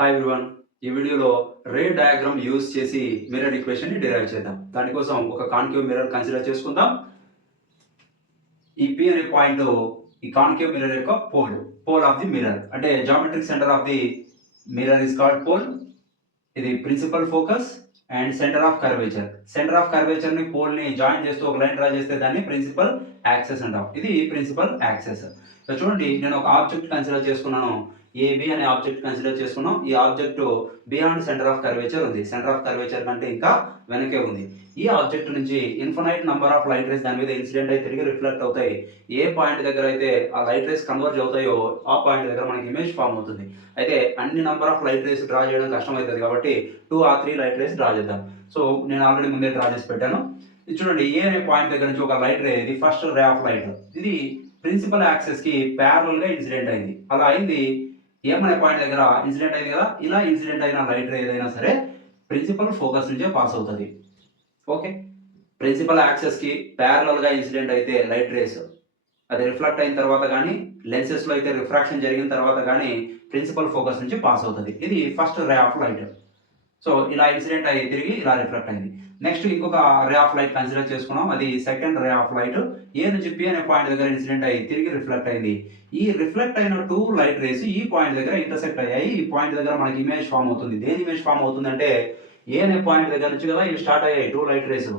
Hi everyone. ఈ వీడియోలో రే diagram use చేసి మిర్రర్ ఈక్వేషన్ ని డిరైవ్ చేద్దాం. దానికోసం ఒక కాన్కేవ్ మిర్రర్ కన్సిడర్ చేసుకుందాం. ఈ P అనే పాయింట్ ఈ కాన్కేవ్ మిర్రర్ యొక్క పోల్ ఆఫ్ ది మిర్రర్. అంటే geometric centre of the mirror is called pole. ఇది principal focus and centre of curvature. Centre of curvature ని పోల్ ని జాయిన్ చేస్తూ ఒక లైన్ డ్రా చేస్తే దాన్ని ప్రిన్సిపల్ యాక్సెస్ అంటాం. ఇది ప్రిన్సిపల్ యాక్సెస్. సో చూడండి, నేను ఒక ఆబ్జెక్ట్ కన్సిడర్ చేసుకున్నాను. ఏబి అనే ఆబ్జెక్ట్ కన్సిడర్ చేసుకున్నాం. ఈ object beyond centre of curvature ఉంది. సెంటర్ ఆఫ్ కర్వేచర్ కంటే ఇంకా వెనకే ఉంది. ఈ ఆబ్జెక్ట్ నుంచి infinite number of light race దాని మీద ఇన్సిడెంట్ అయి తిరిగి రిఫ్లెక్ట్ అవుతాయి. ఏ పాయింట్ దగ్గర అయితే ఆ లైట్ రేస్ కన్వర్జ్ అవుతాయో ఆ పాయింట్ దగ్గర మనకి ఇమేజ్ ఫామ్ అవుతుంది. అయితే అన్ని number of light race draw చేయడం కష్టం అవుతుంది కాబట్టి 2 or 3 లైట్ రేస్ డ్రా చేద్దాం. సో నేను ఆల్రెడీ ముందే డ్రా చేసి పెట్టాను. ఇది చూడండి, ఏ అనే పాయింట్ దగ్గర నుంచి ఒక లైట్ రే, ఇది ఫస్ట్ రే ఆఫ్ లైట్, ఇది ప్రిన్సిపల్ యాక్సెస్ కి ప్యారలల్ గా ఇన్సిడెంట్ అయింది. అలా అయింది ఎం అనే పాయింట్ దగ్గర ఇన్సిడెంట్ అయింది కదా. ఇలా ఇన్సిడెంట్ అయిన లైట్ రే ఏదైనా సరే ప్రిన్సిపల్ ఫోకస్ నుంచే పాస్ అవుతుంది. ఓకే, ప్రిన్సిపల్ యాక్సెస్ కి ప్యారలల్ గా ఇన్సిడెంట్ అయితే లైట్ రేస్ అది రిఫ్లెక్ట్ అయిన తర్వాత కానీ, లెన్సెస్ లో అయితే రిఫ్రాక్షన్ జరిగిన తర్వాత కానీ ప్రిన్సిపల్ ఫోకస్ నుంచి పాస్ అవుతుంది. ఇది first ray of light. So ఇలా ఇన్సిడెంట్ అయ్యి తిరిగి ఇలా రిఫ్లెక్ట్ అయింది. నెక్స్ట్ ఇంకొక రే ఆఫ్ లైట్ కన్సిడర్ చేసుకున్నాం. అది సెకండ్ రే ఆఫ్ లైట్. ఏ నుంచి పి అనే పాయింట్ దగ్గర ఇన్సిడెంట్ అయ్యి తిరిగి రిఫ్లెక్ట్ అయింది. ఈ రిఫ్లెక్ట్ అయిన 2 లైట్ రేస్ ఈ పాయింట్ దగ్గర ఇంటర్సెక్ట్ అయ్యాయి. ఈ పాయింట్ దగ్గర మనకి ఇమేజ్ ఫామ్ అవుతుంది. దేని ఇమేజ్ ఫామ్ అవుతుందంటే, ఏ అనే పాయింట్ దగ్గర నుంచి కదా ఇవి స్టార్ట్ అయ్యాయి 2 లైట్ రేస్.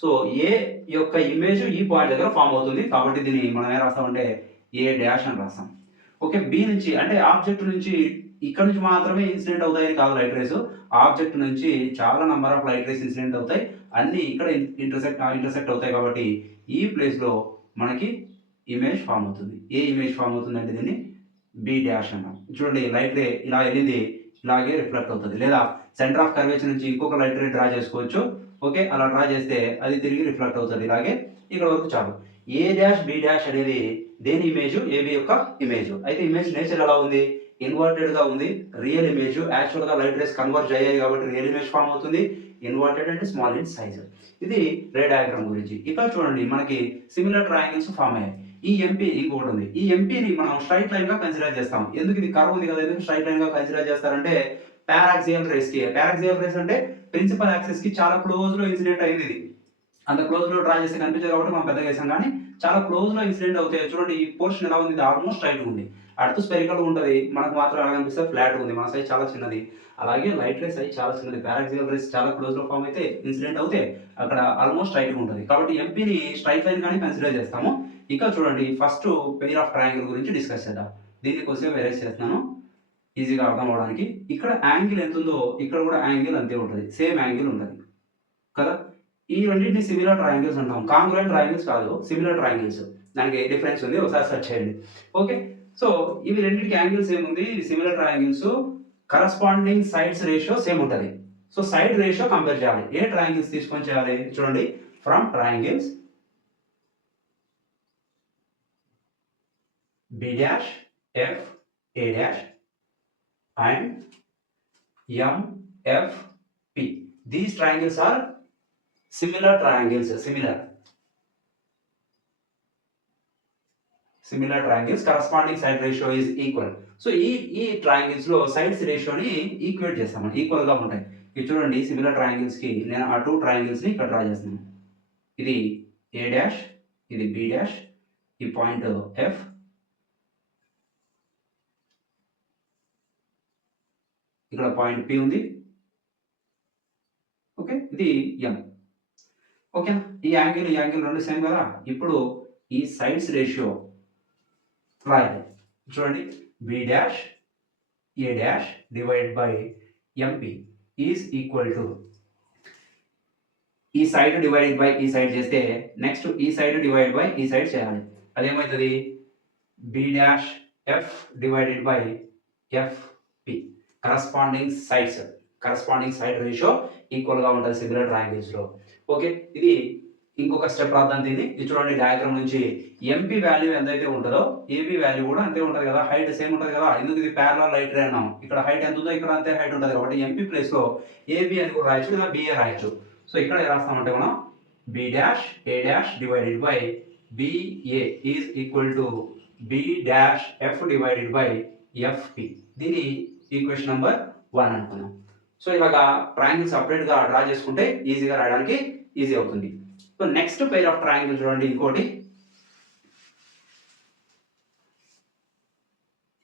సో ఏ యొక్క ఇమేజ్ ఈ పాయింట్ దగ్గర ఫామ్ అవుతుంది. కాబట్టి దీన్ని మనం ఏం రాస్తామంటే ఏ డాష్ అని రాస్తాం. ఓకే, బి నుంచి అంటే ఆబ్జెక్ట్ నుంచి ఇక్కడ నుంచి మాత్రమే ఇన్సిడెంట్ అవుతాయని కాదు లైట్ రేస్. ఆబ్జెక్ట్ నుంచి చాలా number of light race incident అవుతాయి. అన్ని ఇక్కడ ఇంటర్సెక్ట్ అవుతాయి కాబట్టి ఈ ప్లేస్ లో మనకి ఇమేజ్ ఫామ్ అవుతుంది. ఏ ఇమేజ్ ఫామ్ అవుతుంది అంటే దీన్ని బి డాష్ అన్నాం. చూడండి, లైట్ రే ఇలా వెళ్ళింది, ఇలాగే రిఫ్లెక్ట్ అవుతుంది. లేదా సెంటర్ ఆఫ్ కర్వేచర్ నుంచి ఇంకొక లైట్ రే డ్రా చేసుకోవచ్చు. ఓకే, అలా డ్రా చేస్తే అది తిరిగి రిఫ్లెక్ట్ అవుతుంది. ఇలాగే ఇక్కడ వరకు చాలు. ఏ డాష్ బి డాష్ అనేది దేని ఇమేజ్? ఏబి యొక్క ఇమేజ్. అయితే ఇమేజ్ నేచర్ ఎలా ఉంది? ఇన్వర్టెడ్ గా ఉంది. రియల్ ఇమేజ్ యాక్చువల్ గా లైట్ రేస్ కన్వర్జ్ అయ్యాయి కాబట్టి రియల్ ఇమేజ్ ఫామ్ అవుతుంది. ఇన్వర్టెడ్ అంటే స్మాల్ ఇన్ సైజ్. ఇది రే డయాగ్రామ్ గురించి. ఇక్కడ చూడండి, మనకి సిమిలర్ ట్రయాంగిల్స్ ఫామ్ అయ్యాయి. ఈ ఎంపీ ఇంకొకటి ఉంది. ఈ ఎంపీని మనం స్ట్రైట్ లైన్ గా కన్సిడర్ చేస్తాం. ఎందుకు? ఇది కర్వ్ ఉంది కదా, ఎందుకు స్ట్రైట్ లైన్ గా కన్సిడర్ చేస్తారంటే పారాక్సియల్ రేస్ కి. పారాక్సియల్ రేస్ అంటే ప్రిన్సిపల్ యాక్సెస్ కి చాలా క్లోజ్ లో ఇన్సిడెంట్ అయింది. ఇది అంత క్లోజ్ లో డ్రా చేస్తే కనిపించదు కాబట్టి మనం పెద్దగా వేసాం, కానీ చాలా క్లోజ్ లో ఇన్సిడెంట్ అవుతాయి. చూడండి, ఈ పోర్షన్ ఎలా ఉంది? ఇది ఆల్మోస్ట్ స్ట్రైట్ ఉంది. అర్త్ స్పెరికల్ ఉంటుంది, మనకు మాత్రం ఎలా కనిపిస్తుంది? ఫ్లాట్ ఉంది. మన సైజ్ చాలా చిన్నది. అలాగే లైట్ రేస్ అయి చాలా చిన్నది. పారాక్సియల్ రేస్ చాలా క్లోజ్ లో ఫామ్ అయితే ఇన్సిడెంట్ అవుతే అక్కడ ఆల్మోస్ట్ స్ట్రైట్ ఉంటుంది. కాబట్టి ఎంపీని స్ట్రైట్ లైన్ గానే కన్సిడర్ చేస్తాము. ఇక చూడండి, ఫస్ట్ పెయిర్ ఆఫ్ ట్రయాంగిల్ గురించి డిస్కస్ చేద్దాం. దీన్ని కొంచెం ఎరేస్ చేస్తున్నాను ఈజీగా అర్థం అవడానికి. ఇక్కడ యాంగిల్ ఎంత ఉందో ఇక్కడ కూడా యాంగిల్ అంతే ఉంటుంది. సేమ్ యాంగిల్ ఉంటుంది కదా. ఈ రెండింటిని సిమిలర్ ట్రయాంగిల్స్ అంటాం. కాంగ్రుయెంట్ ట్రయాంగిల్స్ కాదు, సిమిలర్ ట్రయాంగిల్స్. దానికి డిఫరెన్స్ ఉంది, ఒకసారి సెర్చ్ చేయండి. ఓకే, సో ఇవి రెండింటికి యాంగిల్స్ ఏముంది? Similar triangles. Corresponding sides ratio same ఉంటుంది. సో సైడ్ రేషియో కంపేర్ చేయాలి. ఏ ట్రయాంగిల్స్ తీసుకొని చేయాలి? చూడండి, from triangles B dash F A dash and M F P. These triangles are similar triangles. Similar triangles, corresponding side ratio is equal. So ఈ triangles లో sides రేషియోని equate చేస్తాం, equal గా ఉంటాయి. ఇది చూడండి, సిమిలర్ ట్రయాంగిల్స్ కి నేను ఆ 2 ట్రయాంగిల్స్ ని ఇక్కడ డ్రా చేస్తున్నాను. ఇది ఏ డాష్, ఇది బి డాష్, ఈ పాయింట్ ఎఫ్, ఇక్కడ పాయింట్ పి ఉంది. ఓకే, ఇది ఎం. ఓకేనా? ఈ యాంగిల్ రెండు సేమ్ కదా. ఇప్పుడు ఈ సైడ్స్ రేషియో రాయాలి. చూడండి, B dash A dash divide by MP is equal to, ఈ సైడ్ డివైడ్ బై ఈ సైడ్ చేస్తే నెక్స్ట్ ఈ సైడ్ డివైడ్ బై ఈ సైడ్ చేయాలి. అదేమవుతుంది? B dash F divided by F P. Corresponding side ratio equal గా ఉంటుంది సిమిలర్ ట్రయాంగిల్స్ లో. ఓకే, ఇది ఇంకొక స్టెప్ రాద్దాం దీన్ని. ఇది చూడండి, డయాగ్రామ్ నుంచి ఎంపీ వాల్యూ ఎంతైతే ఉంటుందో ఏబీ వాల్యూ కూడా అంతే ఉంటుంది కదా. హైట్ సేమ్ ఉంటుంది కదా. ఎందుకు? ఇది ప్యారలల్ లైట్ రే అన్నాం. ఇక్కడ హైట్ ఎంత ఉందో ఇక్కడ అంతే హైట్ ఉంటుంది కాబట్టి ఎంపీ ప్లేస్ లో ఏబీ అని కూడా రాయొచ్చు, లేదా బిఏ రాయొచ్చు. సో ఇక్కడ ఏం రాస్తామంటే మనం B dash A dash divided by BA is equal to B dash F divided by FP. దీని ఈక్వేషన్ నంబర్ 1 అనుకుందాం. సో ఇలాగా ట్రయాంగిల్ సపరేట్గా డ్రా చేసుకుంటే ఈజీగా రాయడానికి ఈజీ అవుతుంది. So next pair of triangle చూడండి, ఇంకోటి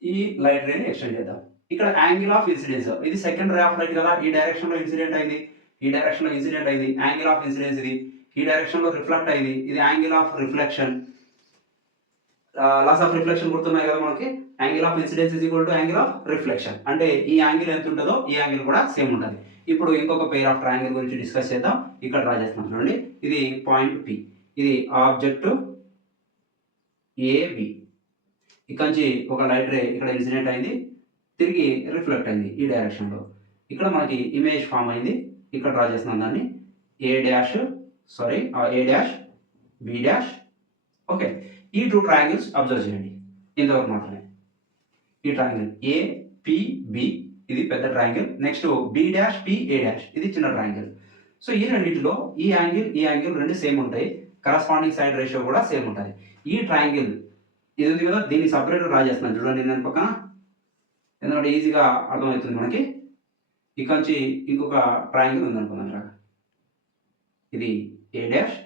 ఈ లైట్ రేని ఎక్స్టెండ్ చేద్దాం. ఇక్కడ యాంగిల్ ఆఫ్ ఇన్సిడెన్స్, ఇది సెకండ్ రే ఆఫ్ లైట్ కదా, ఈ డైరెక్షన్ లో ఇన్సిడెంట్ అయింది, ఈ డైరెక్షన్ లో ఇన్సిడెంట్ అయింది, యాంగిల్ ఆఫ్ ఇన్సిడెన్స్ ఇది, ఈ డైరెక్షన్ లో రిఫ్లెక్ట్ అయింది, ఇది angle of reflection. Laws of reflection గుర్తున్నాయి కదా మనకి, angle of incidence is equal to angle of reflection. అంటే ఈ యాంగిల్ ఎంత ఉంటుందో ఈ యాంగిల్ కూడా సేమ్ ఉంటుంది. ఇప్పుడు ఇంకొక పెయిర్ ఆఫ్ ట్రయాంగిల్ గురించి డిస్కస్ చేద్దాం. ఇక్కడ డ్రా చేస్తున్నాం చూడండి, ఇది పాయింట్ పి, ఇది ఆబ్జెక్ట్ ఏబి, ఇక్కడ నుంచి ఒక లైట్ రే ఇక్కడ ఇన్సిడెంట్ అయింది, తిరిగి రిఫ్లెక్ట్ అయింది ఈ డైరెక్షన్లో. ఇక్కడ మనకి ఇమేజ్ ఫామ్ అయింది, ఇక్కడ డ్రా చేస్తున్నాం దాన్ని A dash B dash. Okay, ఈ టూ ట్రయాంగిల్స్ అబ్జర్వ్ చేయండి ఇంతవరకు మాత్రమే. ఈ ట్రయాంగిల్ ఏపిబి ఇది పెద్ద triangle, next B dash PA dash ఇది చిన్న ట్రయాంగిల్. సో ఈ రెండింటిలో ఈ యాంగిల్ రెండు సేమ్ ఉంటాయి, కరస్పాండింగ్ సైడ్ రేషియో కూడా సేమ్ ఉంటుంది. ఈ ట్రయాంగిల్ ఇది ఉంది కదా, దీన్ని సపరేట్గా డ్రా చేస్తున్నాను చూడండి నేను పక్కన, ఎందుకంటే ఈజీగా అర్థమవుతుంది మనకి. ఇక్కడ నుంచి ఇంకొక ట్రయాంగిల్ ఉందనుకుందాం రా, ఇది ఏ డాష్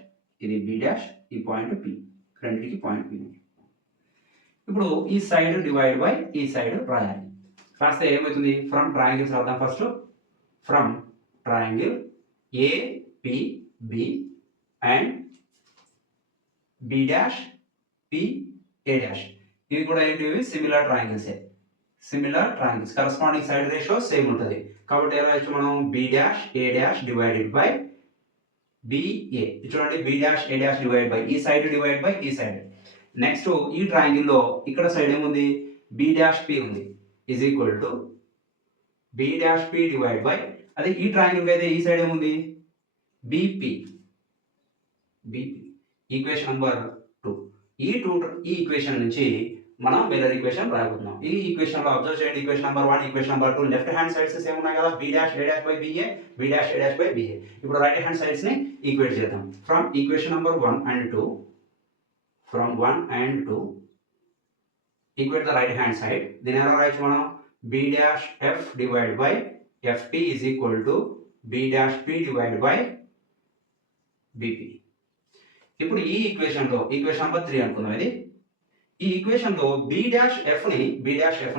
ఇది బి డాష్, ఈ పాయింట్ పి, రెండింటికి పాయింట్ పి. ఇప్పుడు ఈ సైడ్ డివైడ్ బై ఈ సైడ్ రాయాలి. రాస్తే ఏమవుతుంది, ఫ్రమ్ ట్రయాంగిల్స్ రాద్దాం first. From triangle APB and B dash PA dash, ఇవి కూడా ఏంటివి సిమిలర్ ట్రయాంగిల్సే, similar triangles, corresponding side ratio same ఉంటుంది. కాబట్టి ఎలా రాయొచ్చు మనం, B dash A dash divided by BA. చూడండి, B dash A dash divide by ఈ సైడ్ డివైడ్ బై ఈ సైడ్. నెక్స్ట్ ఈ ట్రయాంగిల్లో ఇక్కడ సైడ్ ఏముంది, బి డాష్ పి ఉంది, is equal to B dash P divide by, అదే ఈ ట్రయాంగిల్ అయితే ఈ సైడ్ ఏముంది, బిపి. Equation number 2. ఈ ఈక్వేషన్ నుంచి మనం మిర్రర్ ఈక్వేషన్ రాయబోతున్నాం. ఈ ఈక్వేషన్ లో అబ్జర్వ్ చేయండి, equation number 1 equation number 2 left hand sides same ఉన్నాయి కదా, B dash A dash by BA, B dash A dash by BA. ఇప్పుడు రైట్ హ్యాండ్ సైడ్స్ ని ఈక్వేట్ చేద్దాం. From equation number 1 and 2, from 1 and 2 equate the right hand side. దీని ఎలా రాయొచ్చు మనం, B dash F divide by FP is equal to B dash P divide by BP. ఇప్పుడు ఈ equation లో equation number 3 అనుకుందాం. ఇది ఈ ఈక్వేషన్ లో బి డాష్ ఎఫ్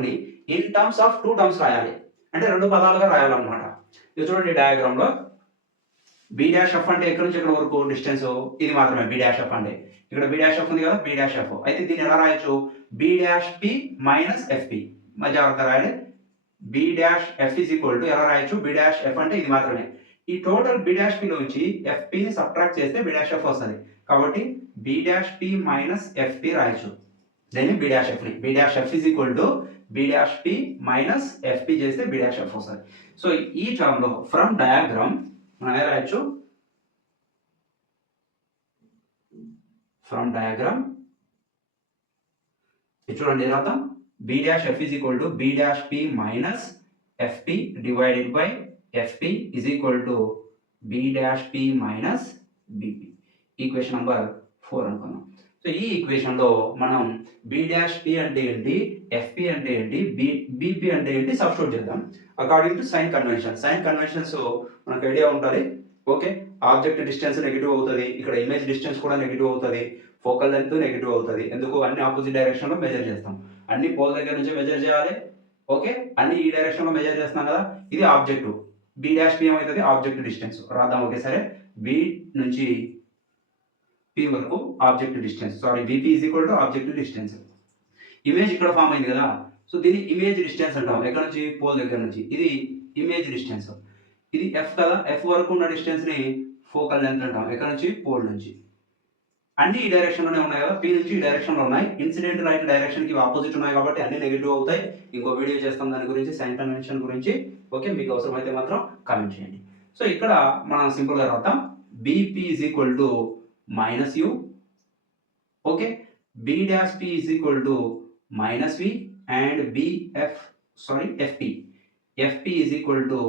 ని ఇన్ టర్మ్స్ ఆఫ్ 2 టర్మ్స్ రాయాలి, అంటే 2 పదాలుగా రాయాలన్నమాట. ఇది చూడండి డయాగ్రామ్ లో, బి డాష్ ఎఫ్ అంటే ఎక్కడి నుంచి ఎక్కడ వరకు డిస్టెన్స్ ఇది మాత్రమే బి డాష్ ఎఫ్ అంటే. ఇక్కడ బి డాష్ ఎఫ్ ఉంది కదా, బి డాష్ ఎఫ్ అయితే దీన్ని ఎలా రాయొచ్చు, B dash P minus FP. జాగ్రత్త రాయాలి, B dash F is equal to ఎలా రాయొచ్చు, బి డాష్ ఎఫ్ అంటే ఇది మాత్రమే, ఈ టోటల్ బి డాష్ పి నుంచి ఎఫ్పిని సబ్ట్రాక్ట్ చేస్తే బి డాష్ ఎఫ్ వస్తుంది. కాబట్టి B dash P minus FP రాయొచ్చు. దెన్ బి డాష్ ఎఫ్ ని, B dash F is equal to B dash P minus FP చేస్తే బి డాష్ ఎఫ్ వస్తుంది. So ఈ టర్మ్ లో ఫ్రమ్ డయాగ్రామ్ మనం ఎలా రాయొచ్చు, ఫ్రమ్ డయాగ్రామ్ చూడండి ఎలా రాద్దాం, B dash F is equal to B dash P minus FP divided by FP is equal to B dash P minus BP. Equation number 4 అనుకున్నాం. సో ఈ ఈక్వేషన్ లో మనం బి డాష్ పి అంటే ఏంటి, FP అంటే ఏంటి, బిపి అంటే ఏంటి సబ్స్టిట్యూట్ చేద్దాం according to sign convention. Sign conventions మనకు ఐడియా ఉంటుంది. ఓకే, ఆబ్జెక్ట్ డిస్టెన్స్ నెగిటివ్ అవుతుంది, ఇక్కడ ఇమేజ్ డిస్టెన్స్ కూడా నెగిటివ్ అవుతుంది, ఫోకల్ లెంత్ నెగిటివ్ అవుతుంది. ఎందుకు, అన్ని ఆపోజిట్ డైరెక్షన్ లో మెజర్ చేస్తాం, అన్ని పోల్ దగ్గర నుంచి మెజర్ చేయాలి. ఓకే, అన్ని ఈ డైరెక్షన్ లో మెజర్ చేస్తున్నాం కదా, ఇది ఆబ్జెక్టివ్. బి డాష్ పి ఏమవుతుంది, ఆబ్జెక్ట్ డిస్టెన్స్ రాద్దాం. ఓకే సరే, బి నుంచి పి వరకు object distance, sorry BP is equal to object distance. Image ఇక్కడ ఫామ్ అయింది కదా, సో దీన్ని ఇమేజ్ డిస్టెన్స్ అంటాం, ఎక్కడ నుంచి, పోల్ దగ్గర నుంచి. ఇది ఇమేజ్ డిస్టెన్స్, ఇది ఎఫ్ కదా, ఎఫ్ వరకు ఉన్న డిస్టెన్స్ ని ఫోకల్ లెంత్ అంటాం, ఎక్కడ నుంచి, పోల్ నుంచి. అన్ని ఈ డైరెక్షన్ లోనే ఉన్నాయి కదా, పి నుంచి ఈ డైరెక్షన్ లో ఉన్నాయి, ఇన్సిడెంట్ రైట్ డైరెక్షన్ కి ఆపోజిట్ ఉన్నాయి కాబట్టి అన్ని నెగిటివ్ అవుతాయి. ఇంకో వీడియో చేస్తాం దాని గురించి, సైన్ కన్వెన్షన్ గురించి. ఓకే, మీకు అవసరమైతే మాత్రం కామెంట్ చేయండి. సో ఇక్కడ మనం సింపుల్ గా రాద్దాం, BP is equal to minus U. Okay, B dash P is equal to minus V and FP is equal to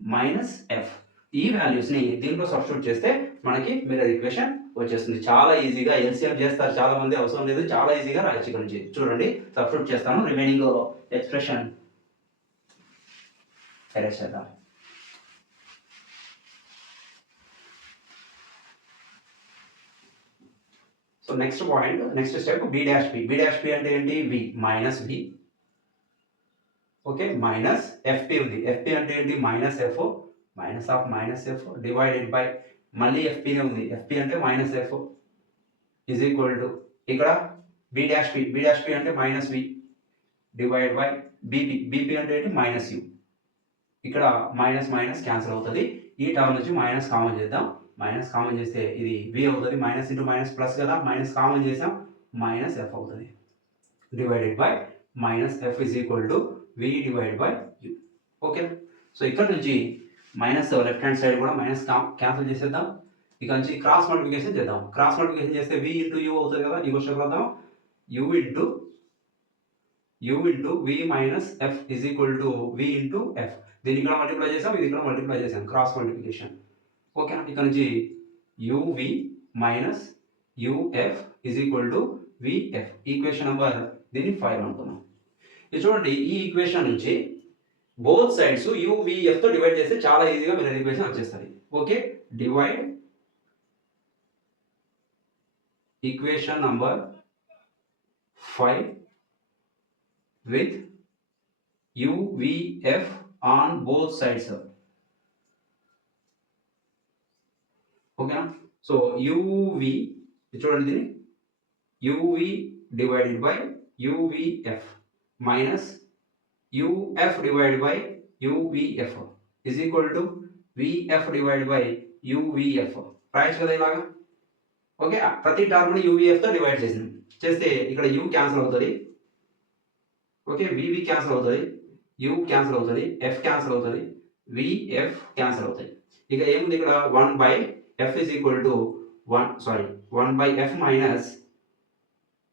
minus F. ఈ వాల్యూస్ ని దీంట్లో సబ్స్టిట్యూట్ చేస్తే మనకి మిర్రర్ ఈక్వేషన్ వచ్చేస్తుంది. చాలా ఈజీగా ఎల్సిఎం చేస్తారు చాలా మంది, అవసరం లేదు, చాలా ఈజీగా రాయొచ్చు. ఇక్కడ నుంచి చూడండి, సబ్స్టిట్యూట్ చేస్తాను రిమైనింగ్ ఎక్స్ప్రెషన్. ఎరేస్ చేద్దాం. So next point, next step B dash P. B dash P అంటే ఏంటి? V minus V. Okay, minus FP ఉంది. ఎఫ్పి అంటే ఏంటి? Minus F, minus of minus F divided by మళ్ళీ ఎఫ్పినే ఉంది. ఎఫ్పి అంటే minus F is equal to ఇక్కడ B dash P. B dash P అంటే minus V divide by BP. BP అంటే ఏంటి? Minus U. ఇక్కడ మైనస్ మైనస్ క్యాన్సిల్ అవుతుంది. ఈ టర్మ్ నుంచి మైనస్ కామన్ చేద్దాం. మైనస్ కామన్ చేస్తే ఇది వి అవుతుంది. మైనస్ ఇంటూ మైనస్ ప్లస్ కదా, మైనస్ కామన్ చేసాం, మైనస్ ఎఫ్ అవుతుంది divided by minus F is equal to V divide by U. Okay, so ఇక్కడ నుంచి మైనస్ లెఫ్ట్ హ్యాండ్ సైడ్ కూడా మైనస్ క్యాన్సిల్ చేసేద్దాం. ఇక నుంచి క్రాస్ మల్టిప్లికేషన్ చేద్దాం. క్రాస్ మల్టిప్లికేషన్ చేస్తే వి ఇంటూ యూ అవుతుంది కదా. ఈ క్వశ్చన్ రాద్దాం. U into V minus F is equal to V into F. దీన్ని ఇక్కడ మల్టిప్లై చేసాం, ఇది ఇక్కడ మల్టిప్లై చేసాం, క్రాస్ మల్టిప్లికేషన్. ఓకేనా, ఇక్కడ నుంచి UV minus UF is equal to VF. Equation number దీన్ని 5 అనుకున్నాం. ఇది చూడండి, ఈ ఈక్వేషన్ నుంచి బోత్ సైడ్స్ యువిఎఫ్ తో డివైడ్ చేస్తే చాలా ఈజీగా మీరు ఈక్వేషన్ వచ్చేస్తుంది. Okay, divide equation number 5 with UVF on both sides. ఓకేనా, సో uv చూడండి, దీన్ని uv divided by uvf minus uf divided by uvf is equal to vf divided by uvf. రాయొచ్చు కదా ఇలాగా. ఓకే, ప్రతి టర్మ్ ని uvf తో డివైడ్ చేస్తే ఇక్కడ u క్యాన్సిల్ అవుతుంది. ఓకే, vv క్యాన్సిల్ అవుతుంది, u క్యాన్సిల్ అవుతుంది, f క్యాన్సిల్ అవుతుంది, vf క్యాన్సిల్ అవుతాయి. ఇక ఏముంది ఇక్కడ 1 by f is equal to 1 by f minus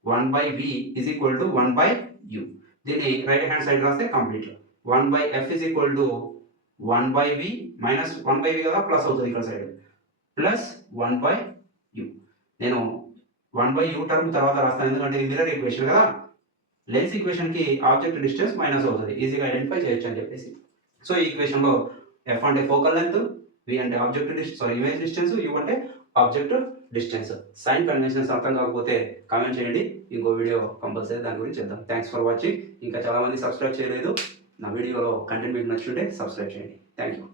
1 by v is equal to 1 by u. దీన్ని రైట్ హ్యాండ్ సైడ్ రాస్తే complete. 1 by f is equal to 1 by v minus 1 by v కదా, plus అవుతుంది ఇక్కడ side, plus 1 by u. నేను 1 by u term తర్వాత రాస్తాను, ఎందుకంటే ఇది మిర్రర్ ఈక్వేషన్ కదా. లెన్స్ ఈక్వేషన్ కి ఆబ్జెక్ట్ డిస్టెన్స్ మైనస్ అవుతుంది, ఈజీగా ఐడెంటిఫై చేయొచ్చు అని చెప్పేసి. సో ఈ ఈక్వేషన్ లో ఎఫ్ అంటే ఫోకల్ లెంత్, వి అంటే ఆబ్జెక్ట్ ఇమేజ్ డిస్టెన్స్, యూ అంటే ఆబ్జెక్ట్ డిస్టెన్స్. సైన్ కన్వెన్షన్స్ అర్థం కాకపోతే కామెంట్ చేయండి, ఇంకో వీడియో కంపల్సరీ దాని గురించి చేద్దాం. Thanks for watching. ఇంకా చాలా మంది సబ్స్క్రైబ్ చేయలేదు. నా వీడియోలో కంటెంట్ మీకు నచ్చుంటే సబ్స్క్రైబ్ చేయండి. Thank you.